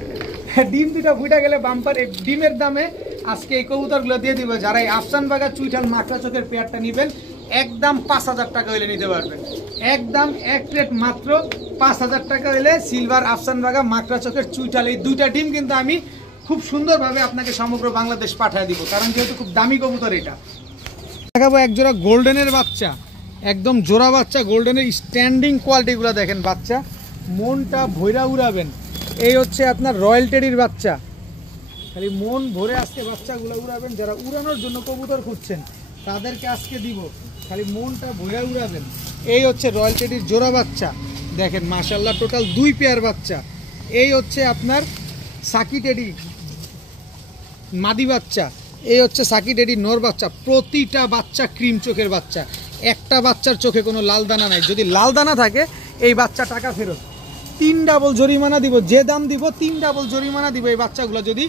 ডিম দুইটা ফুটা গেলে বাম্পার। এই ডিমের দামে আজকে এই কবুতরগুলো দিয়ে দিব। যারা এই আফসান বাগা চুইঠাল মাকড়া চোখের পেয়ারটা নেবেন একদম 5000 টাকা হইলে নিতে পারবেন, একদম এক প্লেট মাত্র 5000 টাকা হইলে সিলভার আফসান বাগা মাকড়া চোখের চুইঠাল এই দুইটা ডিম কিন্তু আমি খুব সুন্দরভাবে আপনাকে সমগ্র বাংলাদেশ পাঠিয়ে দিব, কারণ যেহেতু খুব দামি কবুতর। এটা দেখাবো এক জোড়া গোল্ডেনের বাচ্চা, একদম জোড়া বাচ্চা গোল্ডেনের, স্ট্যান্ডিং কোয়ালিটিগুলো দেখেন, বাচ্চা মনটা ভৈরা উড়াবেন। এই হচ্ছে আপনার রয়্যাল টেডির বাচ্চা, খালি মন ভরে আজকে বাচ্চাগুলো উড়াবেন। যারা উড়ানোর জন্য কবুতর খুঁজছেন তাদেরকে আজকে দিব, খালি মনটা ভৈরা উড়াবেন। এই হচ্ছে রয়্যাল টেডির জোড়া বাচ্চা, দেখেন মাশাআল্লাহ টোটাল 2 পেয়ার বাচ্চা। এই হচ্ছে আপনার সাকি টেডি মাদি বাচ্চা, এই হচ্ছে সাকি টেডি নর বাচ্চা। প্রতিটা বাচ্চা ক্রিম চোখের বাচ্চা, একটা বাচ্চার চোখে কোনো লাল দানা নাই। যদি লাল দানা থাকে এই বাচ্চা টাকা ফেরত, 3 ডাবল জরিমানা দিব। যে দাম দিব 3 ডাবল জরিমানা দিব এই বাচ্চাগুলো যদি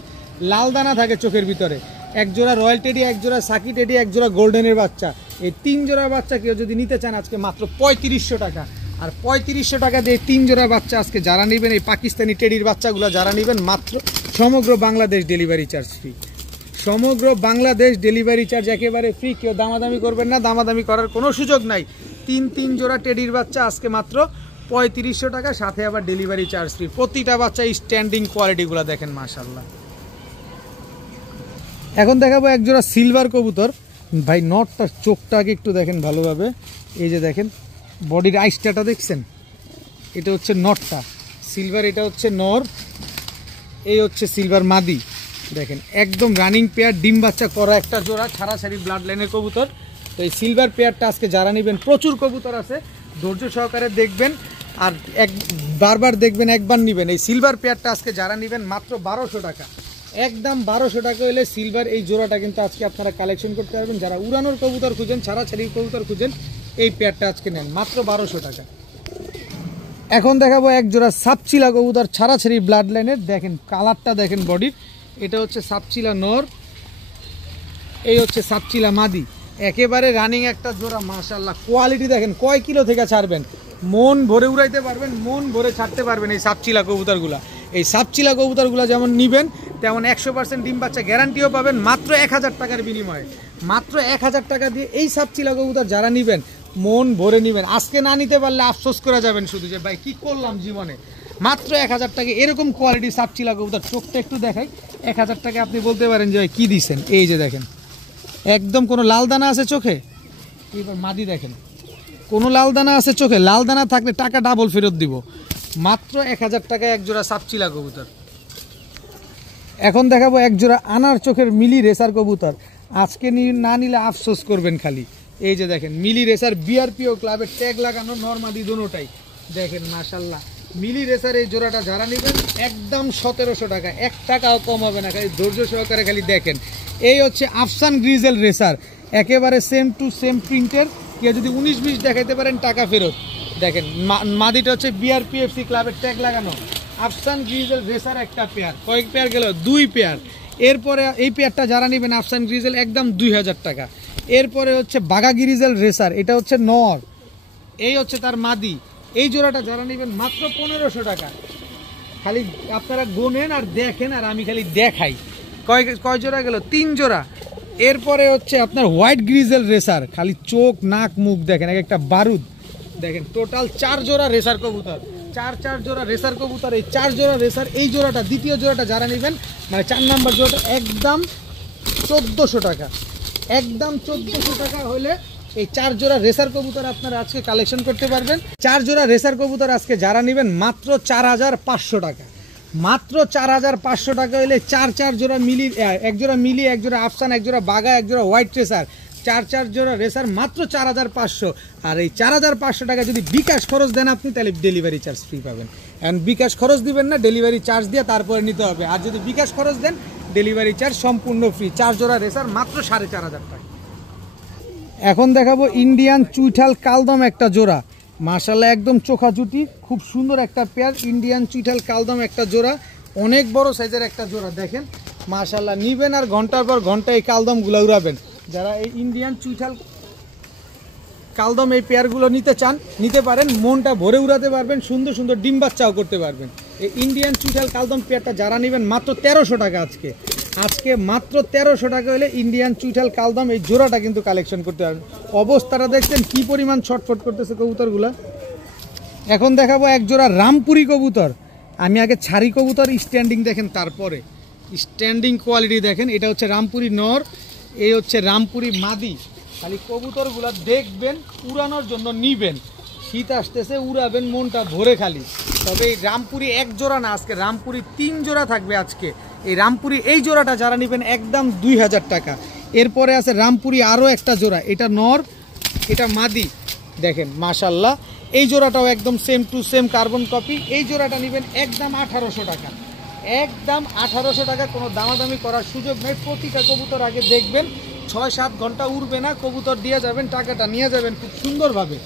লাল দানা থাকে চোখের ভিতরে। এক জোড়া রয়্যাল টেডি, এক জোড়া সাকি টেডি, এক জোড়া গোল্ডেনের বাচ্চা, এই 3 জোড়া বাচ্চা কেউ যদি নিতে চান আজকে মাত্র 3500 টাকা। আর 3500 টাকা দিয়ে 3 জোড়া বাচ্চা আজকে যারা নেবেন, এই পাকিস্তানি টেডির বাচ্চাগুলো যারা নেবেন, মাত্র সমগ্র বাংলাদেশ ডেলিভারি চার্জ ফ্রি, সমগ্র বাংলাদেশ ডেলিভারি চার্জ একেবারে ফ্রি। কেউ দামাদামি করবেন না, দামাদামি করার কোনো সুযোগ নাই। 3 জোড়া টেডির বাচ্চা আজকে মাত্র 3500 টাকা, সাথে আবার ডেলিভারি চার্জ ফ্রি। প্রতিটা বাচ্চা স্ট্যান্ডিং কোয়ালিটিগুলো দেখেন মাশাআল্লাহ। এখন দেখাবো এক জোড়া সিলভার কবুতর। ভাই নটটার চোখটাকে একটু দেখেন ভালোভাবে, এই যে দেখেন বডির আইসটাটা দেখছেন, এটা হচ্ছে নটটা সিলভার, এটা হচ্ছে নর, এই হচ্ছে সিলভার মাদি। দেখেন একদম রানিং পেয়ার, ডিম বাচ্চা করা একটা জোড়া, ছাড়াছাড়ি ব্লাড লাইনের কবুতর। তো এই সিলভার পেয়ারটা আজকে যারা নেবেন, প্রচুর কবুতর আছে, ধৈর্য সহকারে দেখবেন আর বারবার দেখবেন, একবার নেবেন। এই সিলভার পেয়ারটা আজকে যারা নেবেন মাত্র 1200 টাকা, একদম 1200 টাকা হলে সিলভার এই জোড়াটা কিন্তু আজকে আপনারা কালেকশন করতে পারবেন। যারা উড়ানোর কবুতর খুঁজেন, ছাড়াছাড়ি কবুতর খুঁজেন, এই পেয়ারটা আজকে নেন মাত্র 1200 টাকা। এখন দেখাবো এক জোড়া সাপচিলা কবুতর, ছাড়াছাড়ি ব্লাড লাইনের। দেখেন কালারটা দেখেন বডির, এটা হচ্ছে সাপচিলা নর, এই হচ্ছে সাপচিলা মাদি, একেবারে রানিং একটা জোড়া মাশাআল্লাহ। কোয়ালিটি দেখেন, কয় কিলো থেকে ছাড়বেন, মন ভরে উড়াইতে পারবেন, মন ভরে ছাড়তে পারবেন এই সাপচিলা কবুতরগুলা। এই সাপচিলা কবুতরগুলা যেমন নিবেন তেমন 100% ডিম বাচ্চা গ্যারান্টিও পাবেন মাত্র 1000 টাকার বিনিময়ে। মাত্র 1000 টাকা দিয়ে এই সাপচিলা কবুতর যারা নিবেন মন ভরে নিবেন। আজকে না নিতে পারলে আফসোস করে যাবেন শুধু, যে ভাই কি করলাম জীবনে। মাত্র 1000 টাকা এরকম কোয়ালিটি সাপচিলা কবুতর। চোখটা একটু দেখাই, 1000 টাকা আপনি বলতে পারেন যে ভাই কি দিচ্ছেন। এই যে দেখেন একদম কোনো লাল দানা আছে চোখে, এবার মাদি দেখেন কোনো লাল দানা আছে চোখে, লাল দানা থাকলে টাকা ডাবল ফেরত দিব। মাত্র 1000 টাকায় এক জোড়া সাপচিলা কবুতর। এখন দেখাবো এক জোড়া আনার চোখের মিলি রেসার কবুতর, আজকে না নিলে আফসোস করবেন খালি। এই যে দেখেন মিলি রেসার, বিআরপিও ক্লাবের ট্যাগ লাগানো, নরমাদি দুটোটাই দেখেন মাশাল্লাহ মিলি রেসার এই জোড়াটা যারা নেবেন একদম 1700 টাকা, 1 টাকাও কম হবে না, খালি ধৈর্য সহকারে খালি দেখেন। এই হচ্ছে আফসান গ্রিজেল রেসার, একেবারে সেম টু সেম প্রিন্টের। কেউ যদি 19-20 দেখাইতে পারেন টাকা ফেরত। দেখেন মাদিটা হচ্ছে বিআরপিএফসি ক্লাবের ট্যাগ লাগানো আফসান গ্রিজেল রেসার একটা পেয়ার। কয়েক পেয়ার গেল? 2 পেয়ার। এরপরে এই পেয়ারটা যারা নেবেন আফসান গ্রিজেল একদম 2000 টাকা। এরপরে হচ্ছে বাগা গ্রিজেল রেসার, এটা হচ্ছে নর, এই হচ্ছে তার মাদি। এই জোড়াটা যারা নেবেন মাত্র 1500 টাকা। খালি আপনারা গোনেন আর দেখেন আর আমি খালি দেখাই। কয় জোড়া গেল? 3 জোড়া। এরপরে হচ্ছে আপনার হোয়াইট গ্রিজেল রেসার, খালি চোখ নাক মুখ দেখেন এক একটা বারুদ। দেখেন টোটাল 4 জোড়া রেসার কবুতর, 4 জোড়া রেসার কবুতর। এই 4 জোড়া রেসার এই জোড়াটা দ্বিতীয় জোড়াটা যারা নেবেন মানে 4 নাম্বার জোড়াটা একদম 1400 টাকা। একদম 1400 টাকা হলে এই 4 জোড়া রেসার কবুতর আপনারা আজকে কালেকশন করতে পারবেন। 4 জোড়া রেসার কবুতর আজকে যারা নেবেন মাত্র 4500 টাকা। মাত্র 4500 টাকা হলে 4 জোড়া মিলি, 1 জোড়া মিলি, 1 জোড়া আফসান, 1 জোড়া বাগা, 1 জোড়া হোয়াইট রেসার, 4 জোড়া রেসার মাত্র 4500। আর এই 4500 টাকা যদি বিকাশ খরচ দেন আপনি তাহলে ডেলিভারি চার্জ ফ্রি পাবেন। এখন বিকাশ খরচ দিবেন না, ডেলিভারি চার্জ দিয়ে তারপরে নিতে হবে। আর যদি বিকাশ খরচ দেন ডেলিভারি চার্জ সম্পূর্ণ ফ্রি। 4 জোড়া রেসার মাত্র 4500 টাকা। এখন দেখাবো ইন্ডিয়ান চুইঠাল কালদম একটা জোড়া, মাশাআল্লাহ একদম চোখা জুটি, খুব সুন্দর একটা পেয়ার। ইন্ডিয়ান চুইঠাল কালদম একটা জোড়া, অনেক বড় সাইজের একটা জোড়া। দেখেন মাশাআল্লাহ নিবেন আর ঘন্টার পর ঘন্টা এই কালদমগুলো উড়াবেন। যারা এই ইন্ডিয়ান চুইঠাল কালদম এই পেয়ারগুলো নিতে চান নিতে পারেন, মনটা ভরে উড়াতে পারবেন, সুন্দর সুন্দর ডিম বাচ্চাও করতে পারবেন। এই ইন্ডিয়ান চুইঠাল কালদম পেয়ারটা যারা নেবেন মাত্র 1300 টাকা। আজকে মাত্র 1300 টাকা হলে ইন্ডিয়ান চুইঠাল কালদম এই জোড়াটা কিন্তু কালেকশন করতে পারবেন। অবস্থাটা দেখছেন কি পরিমাণ ছটফট করতেছে কবুতরগুলা। এখন দেখাবো এক জোড়া রামপুরি কবুতর। আমি আগে ছাড়ি কবুতর স্ট্যান্ডিং দেখেন, তারপরে স্ট্যান্ডিং কোয়ালিটি দেখেন। এটা হচ্ছে রামপুরি নর, এই হচ্ছে রামপুরি মাদি। খালি কবুতরগুলা দেখবেন, উড়ানোর জন্য নিবেন। শীত আসতেছে, উড়াবেন মনটা ভরে খালি। তবে এই রামপুরি 1 জোড়া না, আজকে রামপুরি 3 জোড়া থাকবে আজকে। এই রামপুরি এই জোড়াটা যারা নেবেন একদম 2000 টাকা। এরপরে আছে রামপুরি আরও একটা জোড়া, এটা নর, এটা মাদি। দেখেন মাশাআল্লাহ এই জোড়াটাও একদম same to same carbon copy. এই জোড়াটা নেবেন একদম 1800 টাকা। একদম 1800 টাকা, কোনো দামাদামি করার সুযোগ নেই। প্রতিটা কবুতর আগে দেখবেন, 6-7 ঘন্টা উড়বে না, কবুতর দিয়ে যাবেন, টাকাটা নিয়ে যাবেন খুব সুন্দরভাবে।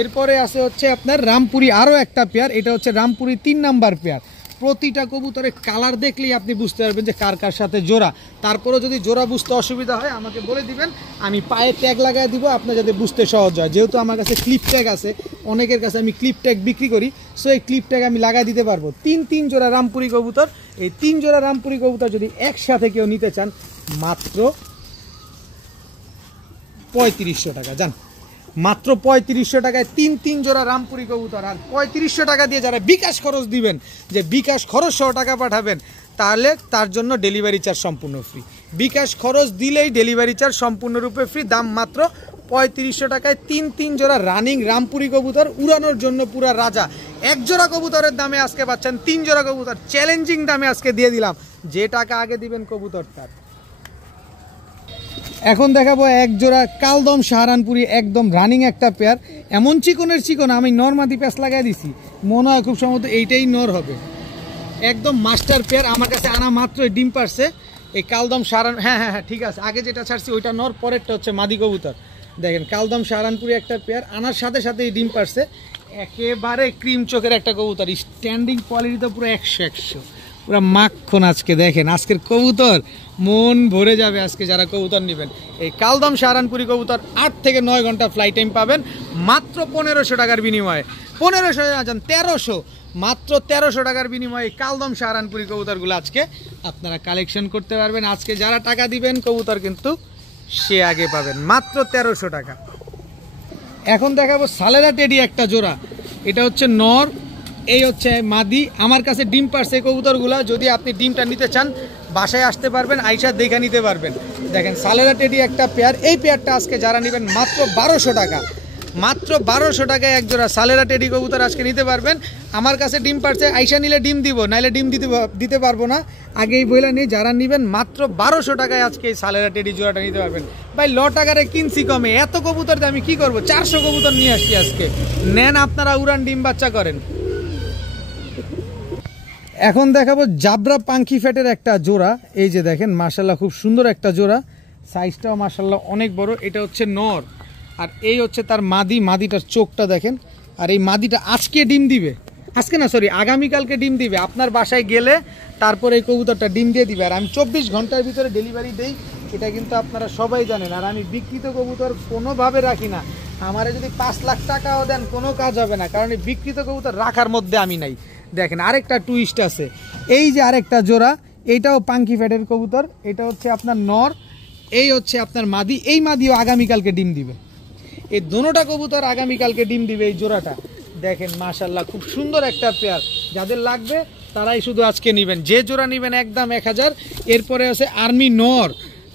এরপরে আছে হচ্ছে আপনার রামপুরি আরও একটা পেয়ার, এটা হচ্ছে রামপুরি 3 নাম্বার পেয়ার। প্রতিটা কবুতরের কালার দেখলেই আপনি বুঝতে পারবেন যে কার কার সাথে জোড়া। তারপরেও যদি জোড়া বুঝতে অসুবিধা হয় আমাকে বলে দিবেন, আমি পায়ে ট্যাগ লাগাই দিব, আপনার যাতে বুঝতে সহজ হয়। যেহেতু আমার কাছে ক্লিপ ট্যাগ আছে, অনেকের কাছে আমি ক্লিপ ট্যাগ বিক্রি করি, সো এই ক্লিপ ট্যাগ আমি লাগাই দিতে পারবো। 3 জোড়া রামপুরি কবুতর। এই 3 জোড়া রামপুরি কবুতর যদি একসাথে কেউ নিতে চান মাত্র 3500 টাকা। জান মাত্র 3500 টাকায় 3 জোড়া রামপুরি কবুতর। আর 3500 টাকা দিয়ে যারা বিকাশ খরচ দিবেন, যে বিকাশ খরচ সহ টাকা পাঠাবেন, তাহলে তার জন্য ডেলিভারি চার্জ সম্পূর্ণ ফ্রি। বিকাশ খরচ দিলেই ডেলিভারি চার্জ সম্পূর্ণরূপে ফ্রি। দাম মাত্র 3500 টাকায় 3 জোড়া রানিং রামপুরি কবুতর, উড়ানোর জন্য পুরা রাজা। 1 জোড়া কবুতরের দামে আজকে পাচ্ছেন 3 জোড়া কবুতর, চ্যালেঞ্জিং দামে আজকে দিয়ে দিলাম। যে টাকা আগে দিবেন কবুতর তার। এখন দেখাবো 1 জোড়া কালদম সাহারানপুরি, একদম রানিং একটা পেয়ার। এমন চিকনের চিকন, আমি নরমাদি প্যাঁচ লাগাই দিছি, মনে হয় খুব সম্ভবত এইটাই নর হবে। একদম মাস্টার পেয়ার, আমার কাছে আনা মাত্র ডিম পারছে এই কালদম সাহারান। হ্যাঁ হ্যাঁ হ্যাঁ ঠিক আছে, আগে যেটা ছাড়ছি ওইটা নর, পরেরটা হচ্ছে মাদি কবুতর। দেখেন কালদম সাহারানপুরি একটা পেয়ার, আনার সাথে সাথে এই ডিম পারছে। একেবারে ক্রিম চোখের একটা কবুতর, স্ট্যান্ডিং কোয়ালিটি তো পুরো 100 পুরো মাখন। আজকে দেখেন আজকের কবুতর মন ভরে যাবে আজকে যারা কবুতর নেবেন। এই কালদম সাহারানপুরি কবুতর 8 থেকে 9 ঘন্টা ফ্লাইট টাইম পাবেন মাত্র 1500 টাকার বিনিময়ে। 1300 মাত্র 1300 টাকার বিনিময়ে কালদম সাহারানপুরি কবুতরগুলো আজকে আপনারা কালেকশন করতে পারবেন। আজকে যারা টাকা দিবেন কবুতর কিন্তু সে আগে পাবেন, মাত্র 1300 টাকা। এখন দেখাবো সালেরা টেডি একটা জোড়া, এটা হচ্ছে নর, এই হচ্ছে মাদি। আমার কাছে ডিম পারছে কবুতরগুলা, যদি আপনি ডিমটা নিতে চান বাসায় আসতে পারবেন, আইসা দেখে নিতে পারবেন। দেখেন সালেরা টেডি একটা পেয়ার, এই পেয়ারটা আজকে যারা নেবেন মাত্র 1200 টাকা। মাত্র 1200 টাকায় এক জোড়া সালেরা টেডি কবুতর আজকে নিতে পারবেন। আমার কাছে ডিম পারছে, আইসা নিলে ডিম দিব, নাইলে ডিম দিতে পারবো না। আগেই বইলা নিয়ে যারা নেবেন মাত্র 1200 টাকায় আজকে এই সালেরা টেডি জোড়াটা নিতে পারবেন। ভাই ল টাকারে কিনছি কমে, এত কবুতর আমি কি করব? 400 কবুতর নিয়ে আসছি আজকে, নেন আপনারা উড়ান ডিম বাচ্চা করেন। এখন দেখাবো জাবরা পাঙ্কি ফ্যাটের একটা জোড়া। এই যে দেখেন মাশাল্লাহ খুব সুন্দর একটা জোড়া, সাইজটাও মাশাল্লাহ অনেক বড়। এটা হচ্ছে নর আর এই হচ্ছে তার মাদি। মাদিটার চোখটা দেখেন। আর এই মাদিটা আজকে ডিম দিবে, আজকে না সরি আগামীকালকে ডিম দিবে। আপনার বাসায় গেলে তারপরে এই কবুতরটা ডিম দিয়ে দিবে। আর আমি 24 ঘন্টার ভিতরে ডেলিভারি দেই, এটা কিন্তু আপনারা সবাই জানেন। আর আমি বিক্রিত কবুতর কোনোভাবে রাখি না। আমারে যদি 5 লাখ টাকাও দেন কোনো কাজ হবে না, কারণ এই বিক্রিত কবুতর রাখার মধ্যে আমি নাই। দেখেন আরেকটা টুইস্ট আছে, এই যে আরেকটা জোড়া, এইটাও পাঙ্কি ফ্যাটের কবুতর। এটা হচ্ছে আপনার নর, এই হচ্ছে আপনার মাদি। এই মাদিও আগামীকালকে ডিম দিবে। এই দোনোটা কবুতর আগামীকালকে ডিম দিবে। এই জোড়াটা দেখেন মাশাল্লাহ খুব সুন্দর একটা পেয়ার। যাদের লাগবে তারাই শুধু আজকে নেবেন। যে জোড়া নেবেন একদম 1000। এরপরে আছে আর্মি নর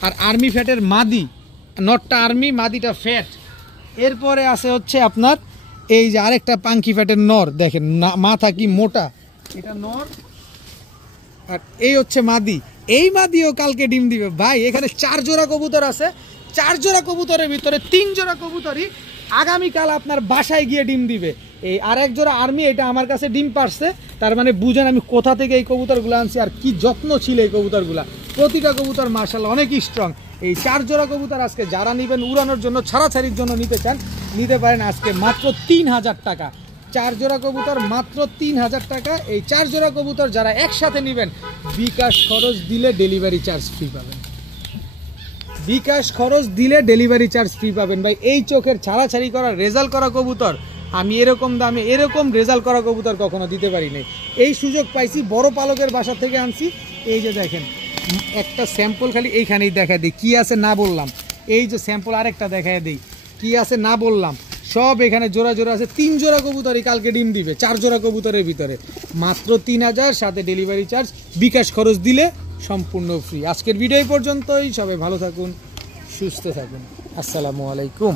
আর আর্মি ফ্যাটের মাদি। নরটা আর্মি, মাদিটা ফ্যাট। এরপরে আছে হচ্ছে আপনার এই যে আরেকটা পাঙ্কি ফ্যাটের নর, দেখেন মাথা কি মোটা, এটা নর। আর এই হচ্ছে মাদি, এই মাদিও কালকে ডিম দিবে। ভাই এখানে 4 জোড়া কবুতর আছে, 4 জোড়া কবুতরের ভিতরে 3 জোড়া কবুতরই আগামীকাল আপনার বাসায় গিয়ে ডিম দিবে। এই আরেক জোড়া আর্মি, এটা আমার কাছে ডিম পারছে। তার মানে বুঝেন আমি কোথা থেকে এই কবুতরগুলো আনছি আর কি যত্ন ছিল এই কবুতরগুলা। প্রতিটা কবুতর মাশাআল্লাহ অনেক স্ট্রং। এই 4 জোড়া কবুতর আজকে যারা নেবেন উড়ানোর জন্য, ছাড়াছাড়ির জন্য নিতে চান, নিতে পারেন আজকে মাত্র 3000 টাকা। 4 জোড়া কবুতর মাত্র 3000 টাকা। এই 4 জোড়া কবুতর যারা একসাথে নেবেন বিকাশ খরচ দিলে ডেলিভারি চার্জ ফ্রি পাবেন। বিকাশ খরচ দিলে ডেলিভারি চার্জ ফ্রি পাবেন। ভাই এই চোখের ছাড়াছাড়ি করা রেজাল্ট করা কবুতর আমি এরকম দামে এরকম রেজাল্ট করা কবুতর কখনো দিতে পারি নাই। এই সুযোগ পাইছি, বড় পালকের বাসা থেকে আনছি। এই যে দেখেন একটা স্যাম্পল খালি এইখানেই দেখা দিই, কি আছে না বললাম। এই যে স্যাম্পল আরেকটা দেখা দিই, কি আছে না বললাম। সব এখানে জোড়া জোড়া আছে। 3 জোড়া কবুতরই কালকে ডিম দিবে। 4 জোড়া কবুতরের ভিতরে মাত্র 3000, সাথে ডেলিভারি চার্জ বিকাশ খরচ দিলে সম্পূর্ণ ফ্রি। আজকের ভিডিও পর্যন্তই। সবাই ভালো থাকুন, সুস্থ থাকুন। আসসালামু আলাইকুম।